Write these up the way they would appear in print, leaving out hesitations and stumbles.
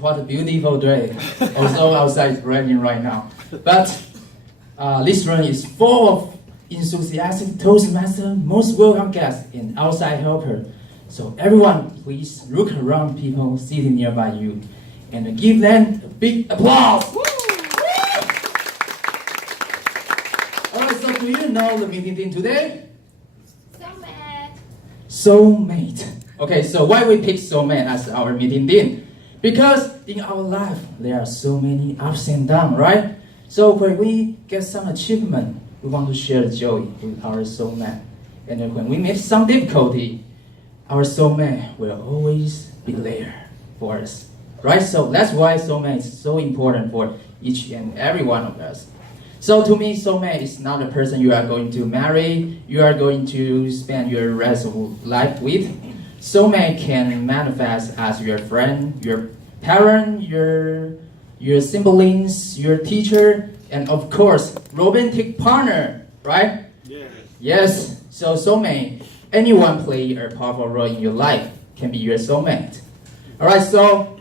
what a beautiful day. Although outside is raining right now. But this room is full of enthusiastic Toastmaster, most welcome guests, and outside helper. So everyone, please look around people sitting nearby you and give them a big applause. Alright, so do you know the meeting theme today? Soulmate. Okay, so why we pick soulmate as our meeting theme? Because in our life, there are so many ups and downs, right? So when we get some achievement, we want to share the joy with our soulmate. And then when we meet some difficulty, our soulmate will always be there for us, right? So that's why soulmate is so important for each and every one of us. So to me, soulmate is not a person you are going to marry, you are going to spend your rest of life with. Soulmate can manifest as your friend, your parent, your siblings, your teacher, and of course, romantic partner, right? Yes. Yes, so soulmate, anyone play a powerful role in your life can be your soulmate. Alright, so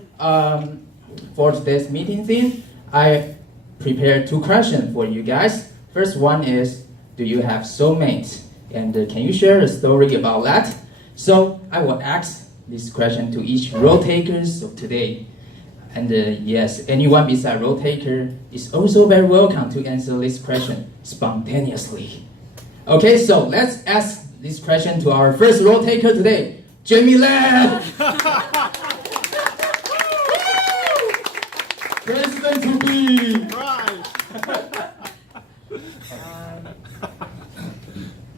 for today's meeting theme, I prepared 2 questions for you guys. First one is, do you have soulmate? And can you share a story about that? So I will ask this question to each role takers of today. And yes, anyone beside role taker is also very welcome to answer this question spontaneously. Okay, so let's ask this question to our first role taker today, Jamie Lam. President to be. Right.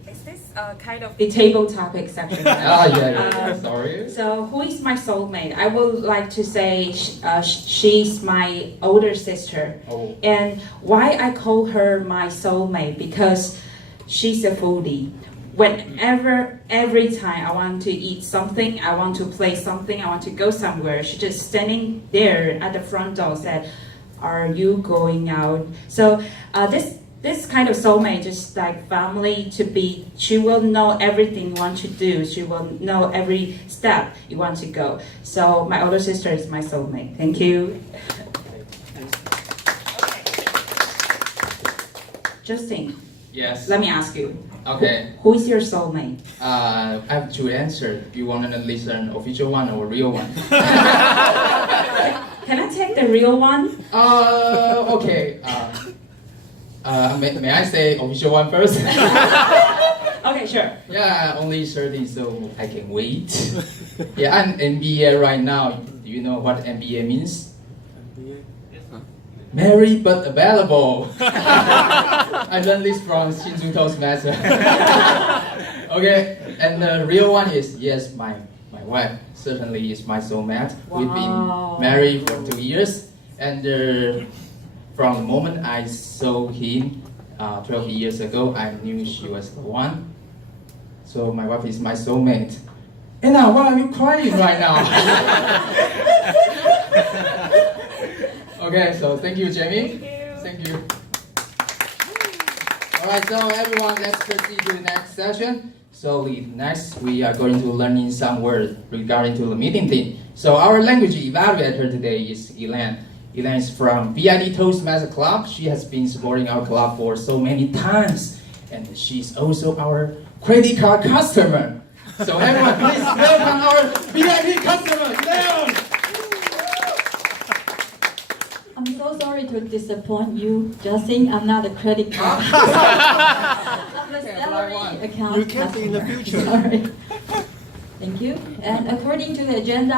Is this kind of the table topic section? Yeah, sorry. So who is my soulmate? I would like to say she's my older sister. Oh. And why I call her my soulmate? Because she's a foodie. Every time I want to eat something, I want to play something, I want to go somewhere, she's just standing there at the front door said, are you going out? So this kind of soulmate, just like family to be, she will know everything you want to do, she will know every step you want to go. So my older sister is my soulmate. Thank you. Justin. Yes. Let me ask you. Okay. Who is your soulmate? I have 2 answers. You want to listen official one or real one? Can I take the real one? Okay. May I say official one first? Okay, sure. Yeah, only 30, so I can wait. Yeah, I'm MBA right now. Do you know what MBA means? Married but available. I learned this from Shinju Toastmaster. Okay, and the real one is, yes, my wife certainly is my soulmate. Wow. We've been married for 2 years, and from the moment I saw him 12 years ago, I knew she was the one. So my wife is my soulmate. Anna, why are you crying right now? Okay, so thank you, Jamie. Thank you. Alright, so everyone, let's proceed to the next session. So next, we are going to learn some words regarding to the meeting theme. So our language evaluator today is Elaine. Elaine is from BID Toastmaster Club. She has been supporting our club for so many times. And she's also our credit card customer. So everyone, please welcome our BID customer, Elaine. I'm so sorry to disappoint you, Justin. I'm not a credit card. I'm a salary account You can be in the customer. future. Sorry. Thank you. And according to the agenda,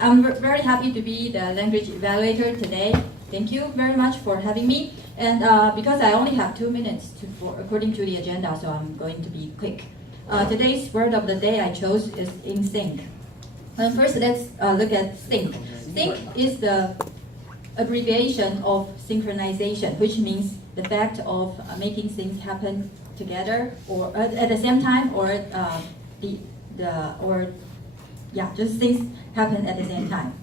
I'm very happy to be the language evaluator today. Thank you very much for having me. And because I only have 2 minutes according to the agenda, so I'm going to be quick. Today's word of the day I chose is in sync. First, let's look at sync. Sync is the abbreviation of synchronization, which means the fact of making things happen together or at the same time, or just things happen at the same time.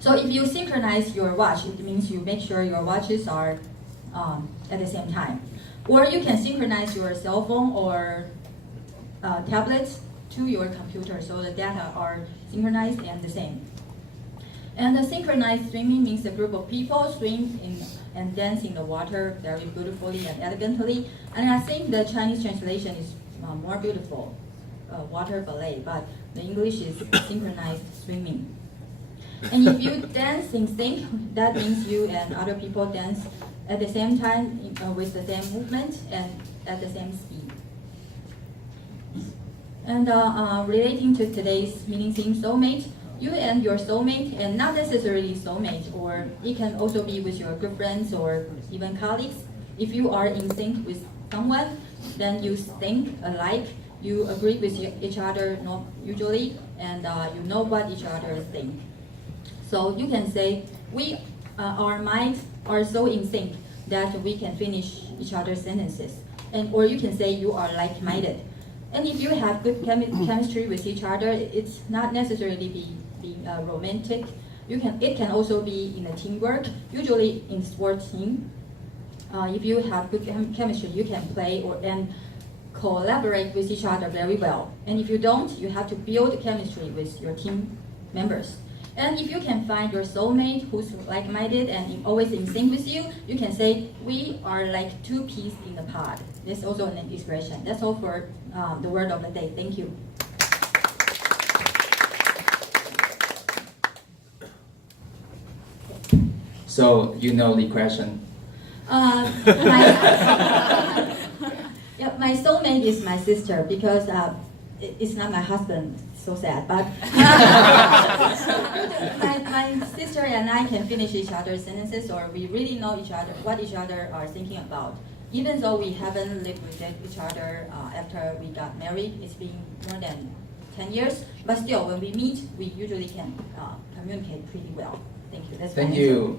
So if you synchronize your watch, it means you make sure your watches are at the same time. Or you can synchronize your cell phone or tablets to your computer so the data are synchronized and the same. And the synchronized swimming means a group of people swim and dance in the water very beautifully and elegantly. And I think the Chinese translation is more beautiful, water ballet, but the English is synchronized swimming. And if you dance in sync, that means you and other people dance at the same time with the same movement and at the same speed. And relating to today's meaning theme, soulmate, you and your soulmate, and not necessarily soulmate, or it can also be with your good friends or even colleagues. If you are in sync with someone, then you think alike, you agree with each other not usually, and you know what each other think. So you can say, our minds are so in sync that we can finish each other's sentences. Or you can say you are like-minded. And if you have good chemistry with each other, it's not necessarily being romantic. It can also be in a teamwork, usually in sports team. If you have good chemistry, you can play and collaborate with each other very well. And if you don't, you have to build chemistry with your team members. And if you can find your soulmate who's like-minded and always in sync with you, you can say, we are like two peas in a pod. That's also an expression. That's all for the word of the day. Thank you. So you know the question. My soulmate is my sister because it's not my husband. So sad, but my sister and I can finish each other's sentences, or we really know what each other are thinking about. Even though we haven't lived with each other after we got married, it's been more than 10 years, but still, when we meet, we usually can communicate pretty well. Thank you. That's Thank you.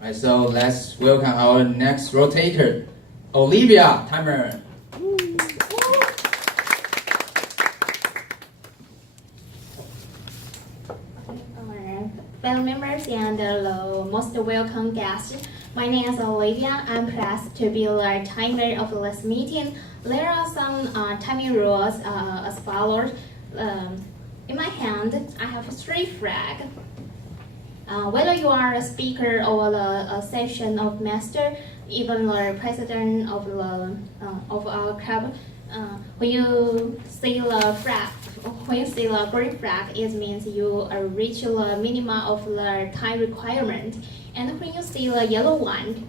Alright, so let's welcome our next rotator, Olivia. Timer. Fellow members and the most welcome guests, my name is Olivia. I'm pleased to be the timer of this meeting. There are some timing rules as follows. In my hand, I have 3 flags. Whether you are a speaker or a session of master, even the president of our club, when you see the flag, when you see the green flag, it means you reach the minimum of the time requirement. And when you see the yellow one,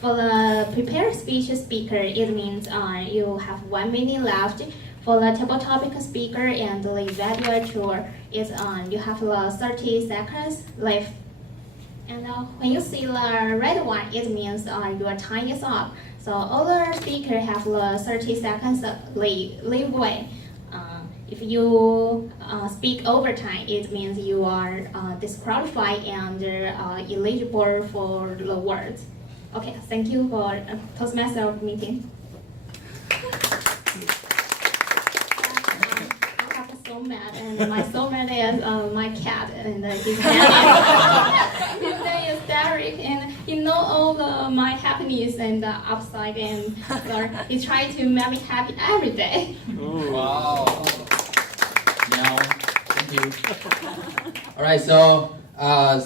for the prepared speech speaker, it means you have 1 minute left. For the table topic speaker and the evaluator, you have 30 seconds left. And when you see the red one, it means your time is up. So other speakers have 30 seconds leeway. If you speak overtime, it means you are disqualified and eligible for the words. Okay, thank you for Toastmaster meeting. Soulmate, and my soulmate is my cat, and his name is Derek, and he knows all my happiness and upside, and so he tries to make me happy every day. Ooh, wow. Yeah, thank you. All right, so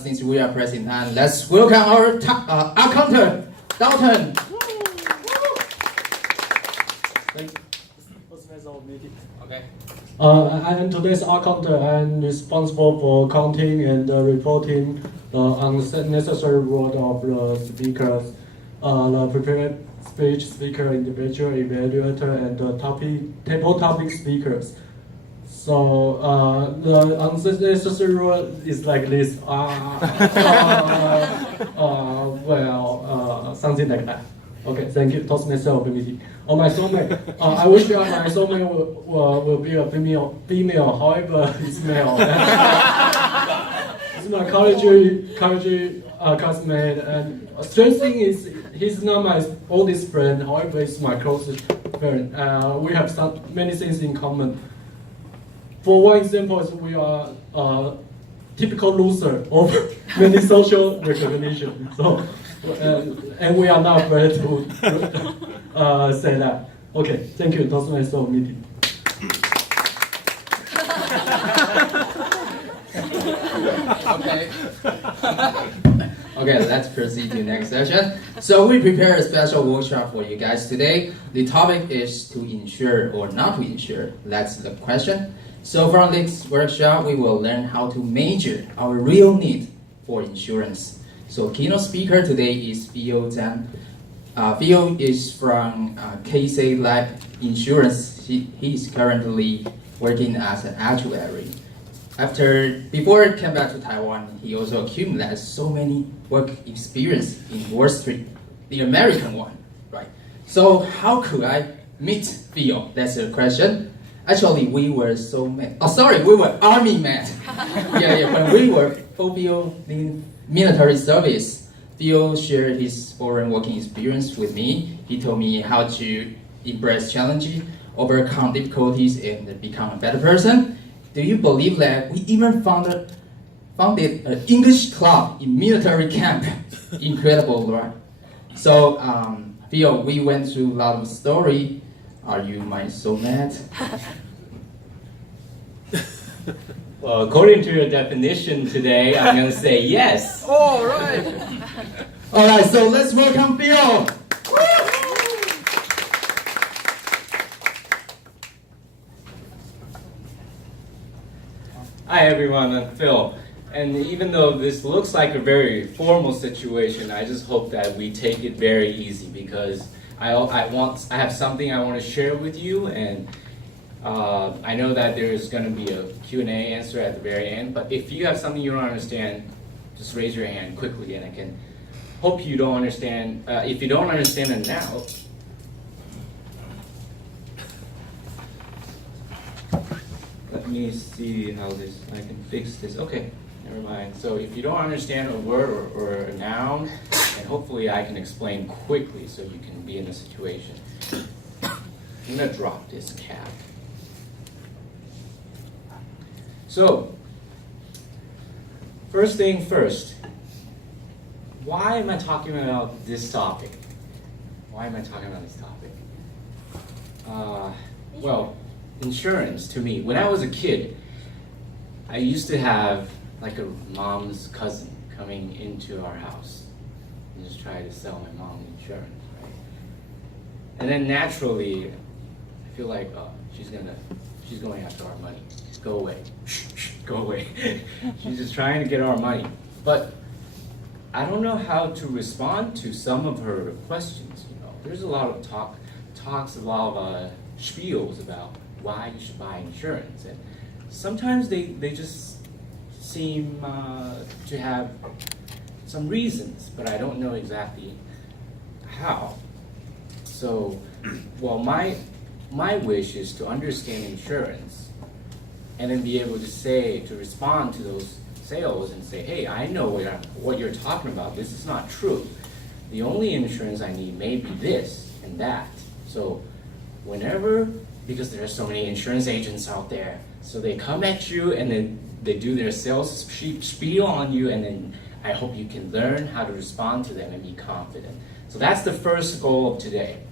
since we are pressing time, let's welcome our accountant, Dalton. Okay. I am today's accountant. I'm responsible for counting and reporting the unnecessary word of the speakers, the prepared speech speaker, individual evaluator, and the table topic speakers. So the unnecessary word is like this. Something like that. Okay, thank you. Toastmaster of the meeting. My soulmate. I wish that my soulmate will be a female. However, it's male. It's my college classmate. And strange thing is, he's not my oldest friend. However, he's my closest friend. We have many things in common. For one example, is we are typical loser of many social recognition. So. And we are not afraid to say that. Okay, thank you. Toastmaster meeting. Okay. Okay, let's proceed to the next session. So we prepared a special workshop for you guys today. The topic is to insure or not to insure. That's the question. So from this workshop, we will learn how to measure our real need for insurance. So keynote speaker today is Theo Chang. Theo is from KC Life Insurance. He is currently working as an actuary. Before he came back to Taiwan, he also accumulated so many work experience in Wall Street, the American one, right? So how could I meet Theo? That's the question. Actually, we were we were army men. Yeah. When we were fulfilling military service, Theo shared his foreign working experience with me. He told me how to embrace challenges, overcome difficulties, and become a better person. Do you believe that we even founded an English club in military camp? Incredible, right? So, Theo, we went through a lot of story. Are you my soulmate? Well, according to your definition today, I'm going to say yes. All right. All right, so let's welcome Theo. Hi everyone, I'm Phil. And even though this looks like a very formal situation, I just hope that we take it very easy because I have something I want to share with you, and I know that there's going to be a Q&A answer at the very end, but if you have something you don't understand, just raise your hand quickly and I can hope you don't understand. If you don't understand it now, let me see how I can fix this. Okay, never mind. So if you don't understand a word or a noun, and hopefully I can explain quickly so you can be in a situation. I'm gonna drop this cap. So, first thing first, why am I talking about this topic? Why am I talking about this topic? Well, insurance to me, when I was a kid, I used to have like a mom's cousin coming into our house and just try to sell my mom insurance, right? And then naturally, I feel like, oh, she's going after our money. Go away, go away. She's just trying to get our money. But I don't know how to respond to some of her questions. You know, there's a lot of talks, a lot of spiels about why you should buy insurance, and sometimes they just seem to have some reasons, but I don't know exactly how. So, well, my wish is to understand insurance and then be able to respond to those sales and say, hey, I know what you're talking about. This is not true. The only insurance I need may be this and that. So because there are so many insurance agents out there, so they come at you and then they do their sales spiel on you, and then I hope you can learn how to respond to them and be confident. So that's the first goal of today.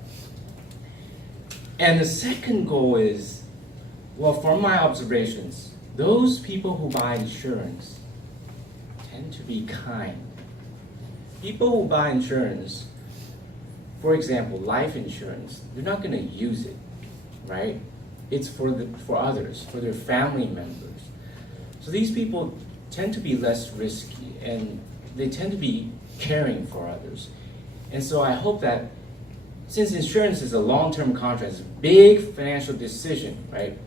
And the second goal is, well, from my observations, those people who buy insurance tend to be kind. People who buy insurance, for example, life insurance, they're not going to use it, right? It's for others, for their family members. So these people tend to be less risky, and they tend to be caring for others. And so I hope that since insurance is a long-term contract, it's a big financial decision, right?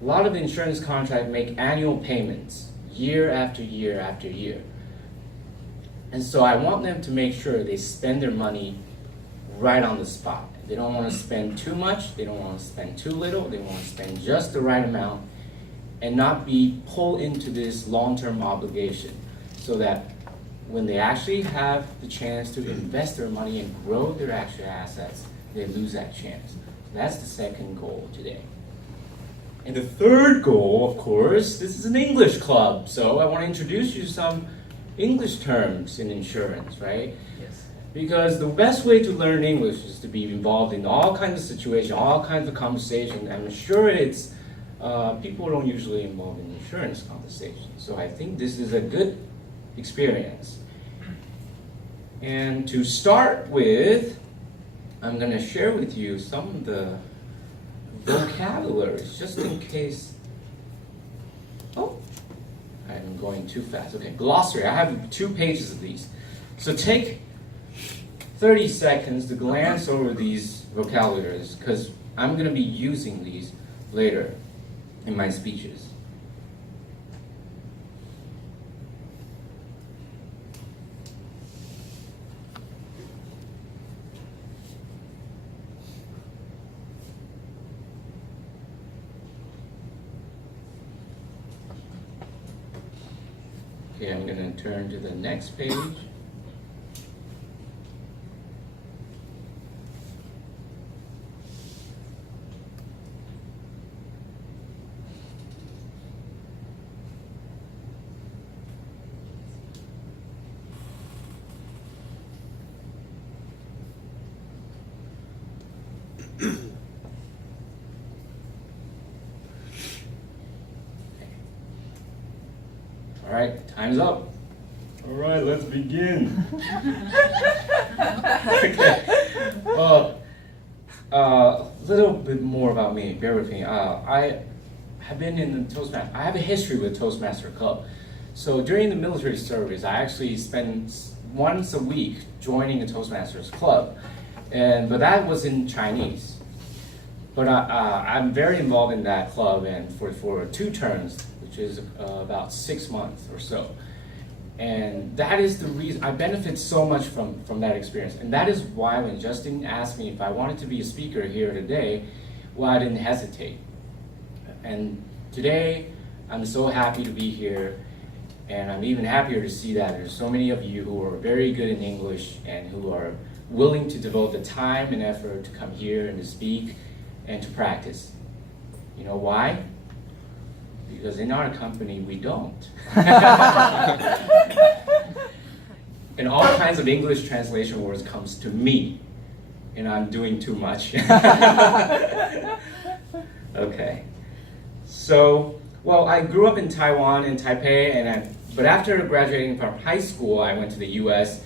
A lot of insurance contracts make annual payments, year after year after year. And so I want them to make sure they spend their money right on the spot. They don't want to spend too much, they don't want to spend too little, they want to spend just the right amount and not be pulled into this long-term obligation, so that when they actually have the chance to invest their money and grow their actual assets, they lose that chance. That's the second goal today. And the third goal, of course, this is an English club, so I want to introduce you to some English terms in insurance, right? Yes. Because the best way to learn English is to be involved in all kinds of situations, all kinds of conversations. I'm sure it's people don't usually involve in insurance conversations. So I think this is a good experience. And to start with, I'm going to share with you some of the vocabularies, just in case. Oh, I'm going too fast. Okay, glossary. I have 2 pages of these. So take 30 seconds to glance over these vocabularies, because I'm going to be using these later in my speeches. Okay, I'm going to turn to the next page. All right, time's up. All right, let's begin. Okay. A little bit more about me. Bear with me. I have been in the Toastmaster. I have a history with Toastmaster Club. So during the military service, I actually spent once a week joining a Toastmasters Club, but that was in Chinese. But I'm very involved in that club, and for 2 terms, which is about 6 months or so. And that is the reason I benefit so much from that experience. And that is why when Justin asked me if I wanted to be a speaker here today, well, I didn't hesitate. And today, I'm so happy to be here. And I'm even happier to see that there's so many of you who are very good in English and who are willing to devote the time and effort to come here and to speak and to practice. You know why? Because in our company, we don't. And all kinds of English translation words comes to me, and I'm doing too much. Okay. So, well, I grew up in Taiwan, in Taipei, but after graduating from high school, I went to the U.S.,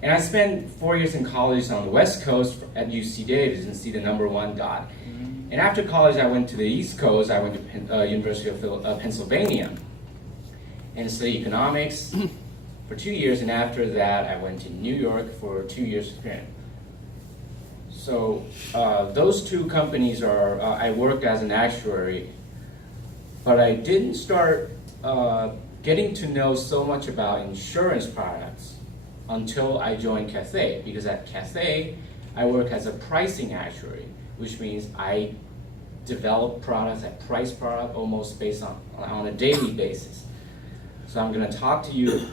and I spent 4 years in college on the West Coast at UC Davis and see the #1 dot. And after college, I went to the East Coast. I went to University of Pennsylvania and studied economics for 2 years. And after that, I went to New York for 2 years experience. So those 2 companies I worked as an actuary, but I didn't start getting to know so much about insurance products until I joined Cathay, because at Cathay, I work as a pricing actuary, which means I develop products, I price product almost based on a daily basis. So I'm going to talk to you,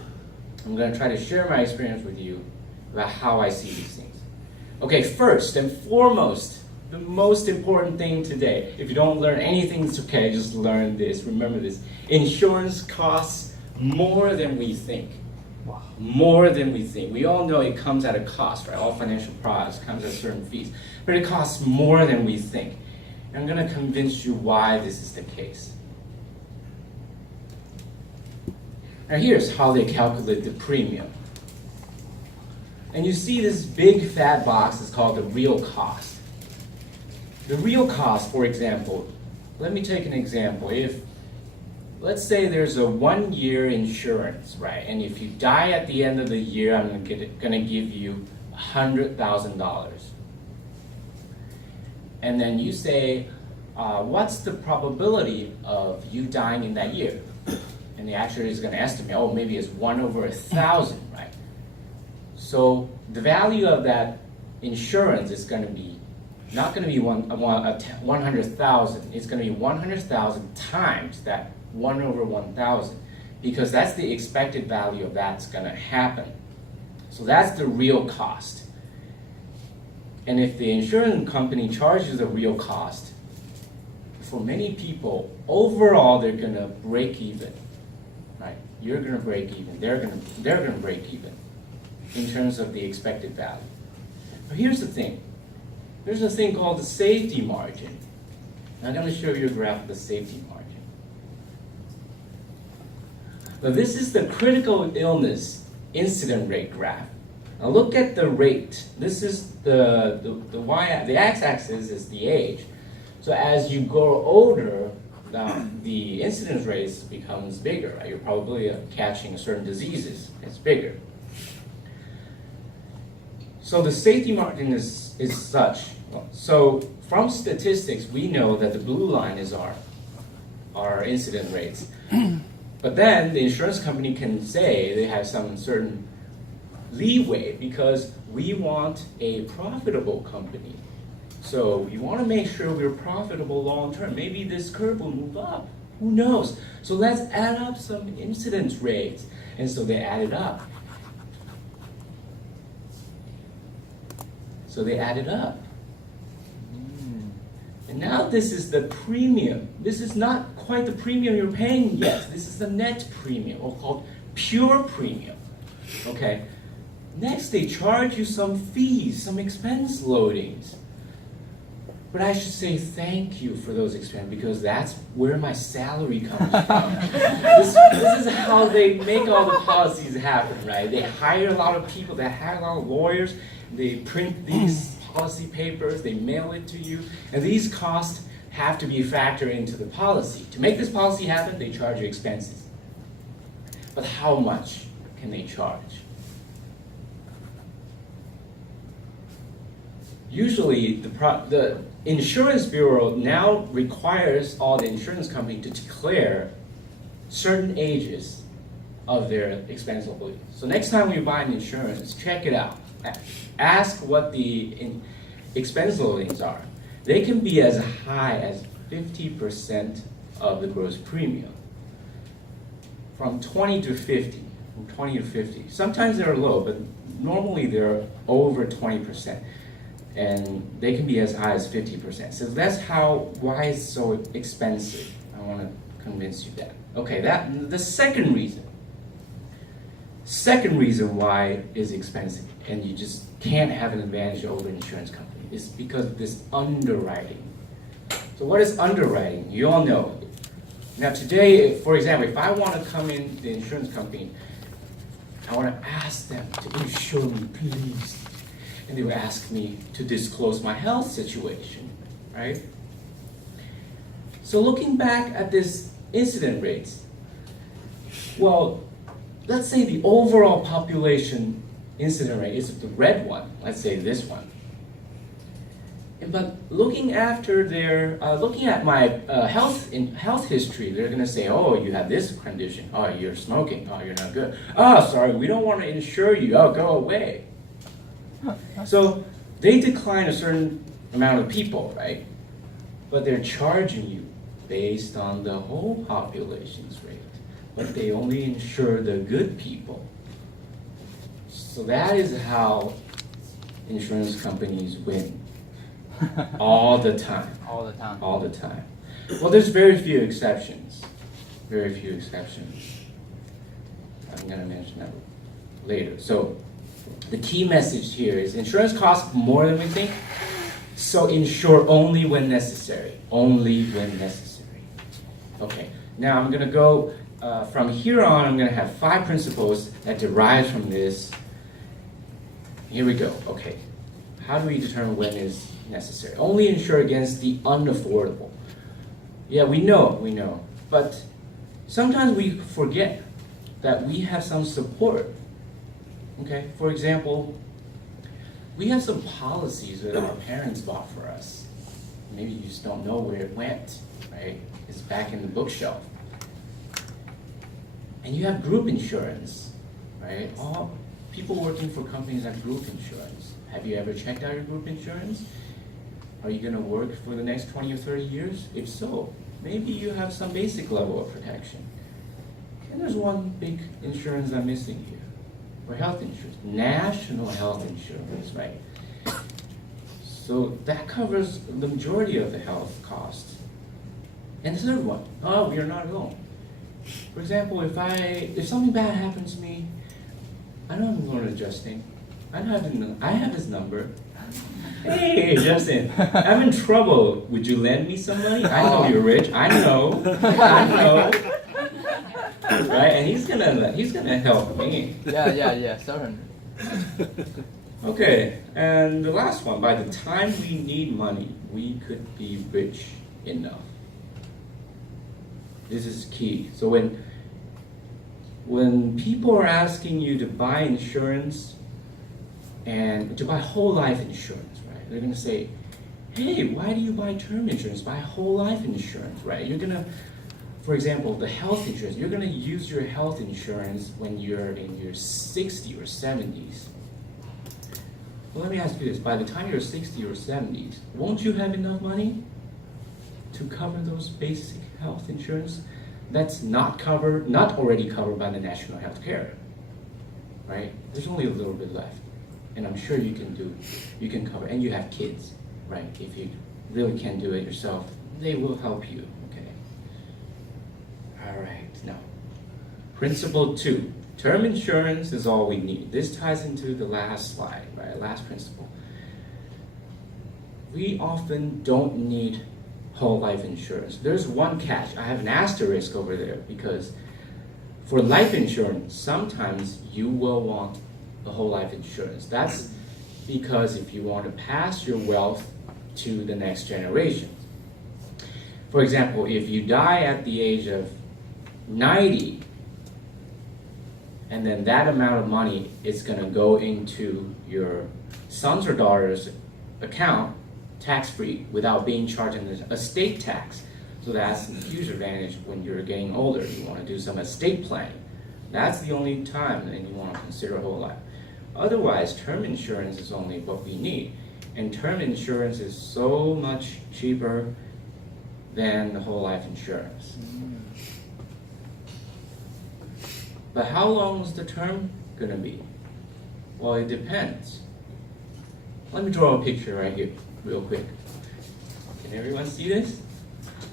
I'm going to try to share my experience with you about how I see these things. Okay, first and foremost, the most important thing today, if you don't learn anything, it's okay, just learn this, remember this. Insurance costs more than we think. Wow. More than we think. We all know it comes at a cost, right? All financial products comes at certain fees. But it costs more than we think. And I'm going to convince you why this is the case. Now here's how they calculate the premium. And you see this big fat box is called the real cost. The real cost, for example, let me take an example. Let's say there's a 1-year insurance, right? And if you die at the end of the year, I'm gonna give you $100,000. And then you say, what's the probability of you dying in that year? And the actuary is gonna estimate, oh, maybe it's 1 over 1,000, right? So the value of that insurance is gonna be not gonna be 100,000, it's gonna be 100,000 times that 1 over 1,000, because that's the expected value of that's going to happen. So that's the real cost. And if the insurance company charges the real cost, for many people, overall they're going to break even, right? You're going to break even. They're going to break even in terms of the expected value. But here's the thing. There's a thing called the safety margin. I'm going to show you a graph of the safety margin. Now this is the critical illness incident rate graph. Now look at the rate. This is the x-axis is the age. So as you grow older, the incidence rate becomes bigger. Right? You're probably catching certain diseases. It's bigger. So the safety margin is such. So from statistics, we know that the blue line is our incident rates. But then the insurance company can say they have some certain leeway because we want a profitable company. So you want to make sure we're profitable long term. Maybe this curve will move up. Who knows? So let's add up some incidence rates. And so they added up. So they added up. And now this is the premium. This is not quite the premium you're paying yet. This is the net premium, or called pure premium. Okay. Next, they charge you some fees, some expense loadings. But I should say thank you for those expenses because that's where my salary comes from. This is how they make all the policies happen, right? They hire a lot of people, they hire a lot of lawyers, they print these policy papers, they mail it to you, and these costs have to be factored into the policy. To make this policy happen, they charge you expenses. But how much can they charge? Usually, the insurance bureau now requires all the insurance companies to declare certain ages of their expense liability. So next time you buy an insurance, check it out. Ask what the expense loadings are. They can be as high as 50% of the gross premium. From 20 to 50. From 20 to 50. Sometimes they're low, but normally they're over 20%. And they can be as high as 50%. So that's why it's so expensive. I want to convince you that. Okay, the second reason why it's expensive and you just can't have an advantage over an insurance company is because of this underwriting. So what is underwriting? You all know. Now today, for example, if I want to come in the insurance company, I want to ask them to insure me, please. And they would ask me to disclose my health situation, right? So looking back at this incident rates, well, let's say the overall population incident rate is the red one. Let's say this one. But looking at my health history, they're going to say, oh, you have this condition. Oh, you're smoking. Oh, you're not good. Oh, sorry, we don't want to insure you. Oh, go away. So they decline a certain amount of people, right? But they're charging you based on the whole population's rate. But they only insure the good people. So that is how insurance companies win. All the time. All the time. All the time. Well, there's very few exceptions. Very few exceptions. I'm going to mention that later. So the key message here is insurance costs more than we think, so insure only when necessary. Only when necessary. Okay, now I'm going to go, from here on, I'm going to have 5 principles that derive from this. Here we go. Okay, how do we determine when is necessary? Only insure against the unaffordable. Yeah, we know. But sometimes we forget that we have some support. Okay, for example, we have some policies that our parents bought for us. Maybe you just don't know where it went, right? It's back in the bookshelf. And you have group insurance, right? All people working for companies have group insurance. Have you ever checked out your group insurance? Are you going to work for the next 20 or 30 years? If so, maybe you have some basic level of protection. And there's one big insurance I'm missing here. For health insurance, national health insurance, right? So that covers the majority of the health costs. And the third one, oh, we are not alone. For example, if something bad happens to me, I know I'm going to adjusting. I have his number. Hey, Justin, I'm in trouble. Would you lend me some money? I know you're rich. I know. I know. Right? And he's gonna help me. Yeah, certainly. Okay, and the last one. By the time we need money, we could be rich enough. This is key. So when people are asking you to buy insurance and to buy whole life insurance, right? They're gonna say, hey, why do you buy term insurance? Buy whole life insurance, right? You're gonna, for example, the health insurance, you're gonna use your health insurance when you're in your 60s or 70s. Well, let me ask you this, by the time you're 60 or 70s, won't you have enough money to cover those basic health insurance that's not already covered by the national health care, right? There's only a little bit left, and I'm sure you can cover, and you have kids, right? If you really can't do it yourself, they will help you, okay? All right, now, principle 2, term insurance is all we need. This ties into the last slide, right? Last principle. We often don't need whole life insurance. There's one catch. I have an asterisk over there because for life insurance, sometimes you will want the whole life insurance. That's because if you want to pass your wealth to the next generation. For example, if you die at the age of 90, and then that amount of money is going to go into your son's or daughter's account tax-free without being charged an estate tax. So that's a huge advantage when you're getting older. You want to do some estate planning. That's the only time that you want to consider a whole life. Otherwise, term insurance is only what we need. And term insurance is so much cheaper than the whole life insurance. But how long is the term going to be? Well, it depends. Let me draw a picture right here, real quick. Can everyone see this?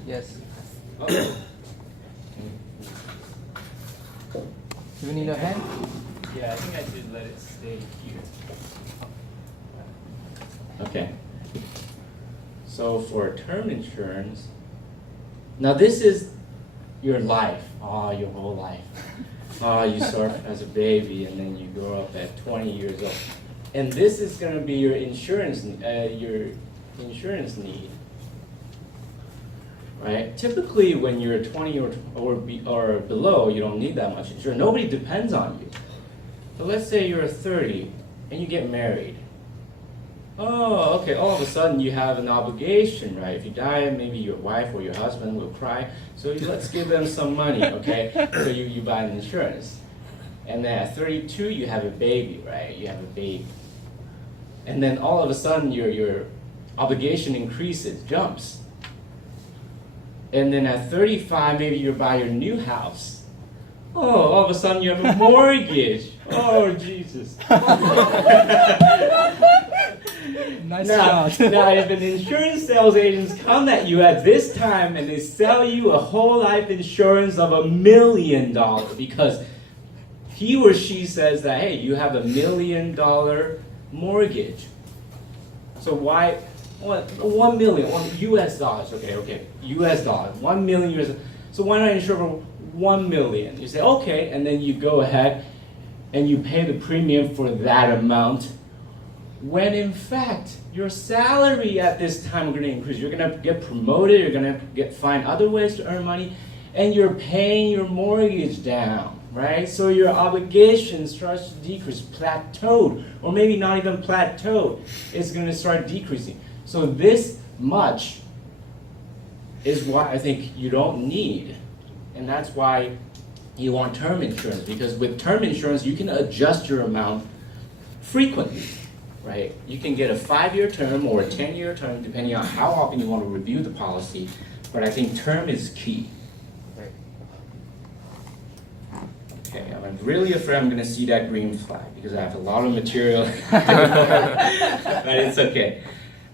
Yes. Oh. Do you need a hand? Yeah, I think I should let it stay here. Okay. So for term insurance, now this is your life, your whole life. You start as a baby and then you grow up at 20 years old. And this is going to be your insurance need, right? Typically when you're 20 or below, you don't need that much insurance. Nobody depends on you. But let's say you're 30 and you get married. Oh, okay, all of a sudden you have an obligation, right? If you die, maybe your wife or your husband will cry. So let's give them some money, okay? So you buy an insurance. And then at 32, you have a baby, right? You have a baby. And then all of a sudden your obligation increases, jumps. And then at 35, maybe you buy your new house. Oh, all of a sudden you have a mortgage. Oh, Jesus. Nice now, shot. now, if an insurance sales agent come at you at this time and they sell you a whole life insurance of $1 million because he or she says that, hey, you have $1 million mortgage. So why, what, 1 million, US dollars, okay, US dollars, 1 million US. So why not insure for 1 million? You say, okay, and then you go ahead and you pay the premium for that amount. When in fact, your salary at this time is going to increase. You're going to get promoted, you're going to find other ways to earn money, and you're paying your mortgage down, right? So your obligation starts to decrease, plateaued, or maybe not even plateaued. It's going to start decreasing. So this much is what I think you don't need. And that's why you want term insurance, because with term insurance, you can adjust your amount frequently. Right? You can get a 5-year term or a 10-year term, depending on how often you want to review the policy. But I think term is key. Right. Okay, I'm really afraid I'm going to see that green flag because I have a lot of material. But it's okay.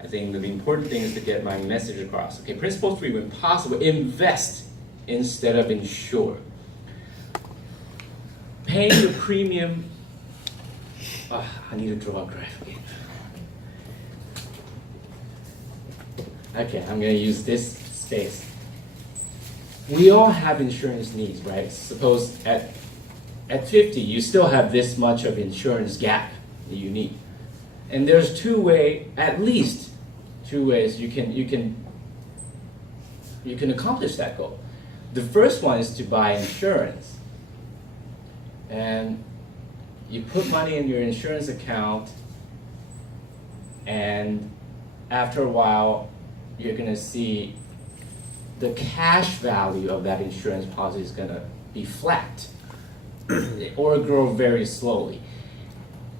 I think the important thing is to get my message across. Okay, principle 3, when possible, invest instead of insure. Paying the premium. I need to draw a graph again. Okay, I'm gonna use this space. We all have insurance needs, right? Suppose at 50, you still have this much of insurance gap that you need. And there's at least two ways you can accomplish that goal. The first one is to buy insurance. And you put money in your insurance account, and after a while, you're gonna see the cash value of that insurance policy is gonna be flat or grow very slowly.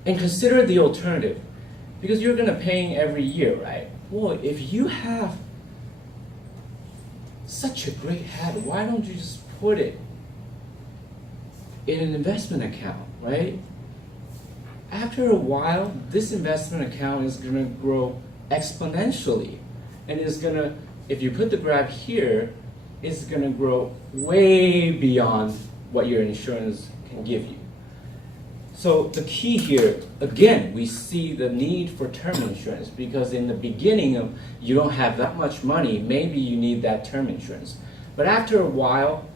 And consider the alternative, because you're gonna pay every year, right? Well, if you have such a great habit, why don't you just put it in an investment account, right? After a while, this investment account is gonna grow exponentially, and is gonna, if you put the graph here, it's gonna grow way beyond what your insurance can give you. So the key here, again, we see the need for term insurance, because in the beginning you don't have that much money, maybe you need that term insurance. But after a while,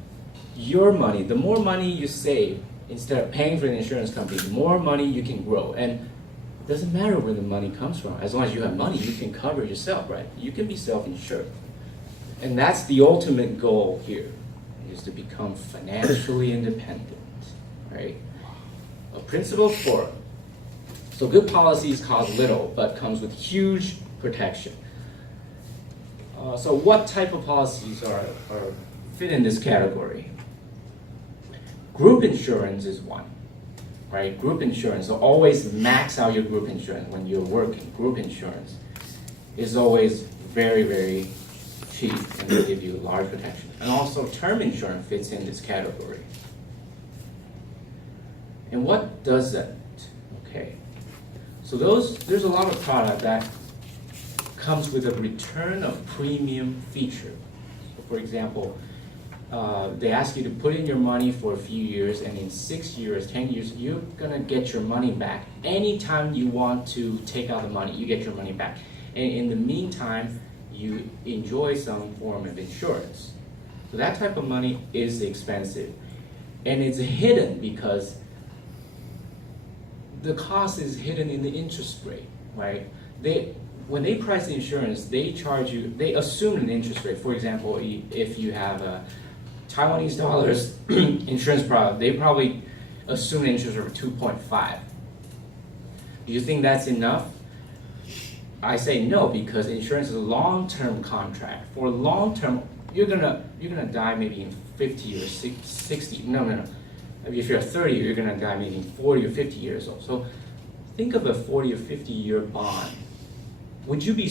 your money, the more money you save, instead of paying for an insurance company, the more money you can grow. And it doesn't matter where the money comes from. As long as you have money, you can cover yourself, right? You can be self-insured. And that's the ultimate goal here, is to become financially independent, right? A principle 4. So good policies cost little, but comes with huge protection. So what type of policies are fit in this category? Group insurance is one, right? Group insurance, so always max out your group insurance when you're working. Group insurance is always very, very cheap and will give you large protection. And also term insurance fits in this category. And what does that? Okay, so there's a lot of product that comes with a return of premium feature. So for example, they ask you to put in your money for a few years, and in 6 years, 10 years, you're gonna get your money back. Anytime you want to take out the money, you get your money back. And in the meantime, you enjoy some form of insurance. So that type of money is expensive. And it's hidden because the cost is hidden in the interest rate, right? When they price the insurance, they charge you, they assume an interest rate. For example, if you have a Taiwanese dollars insurance product, they probably assume an interest rate of 2.5. Do you think that's enough? I say no, because insurance is a long-term contract. For long-term, you're gonna die maybe in 50 or 60. No. If you're 30, you're gonna die maybe in 40 or 50 years old. So think of a 40 or 50 year bond. Would you be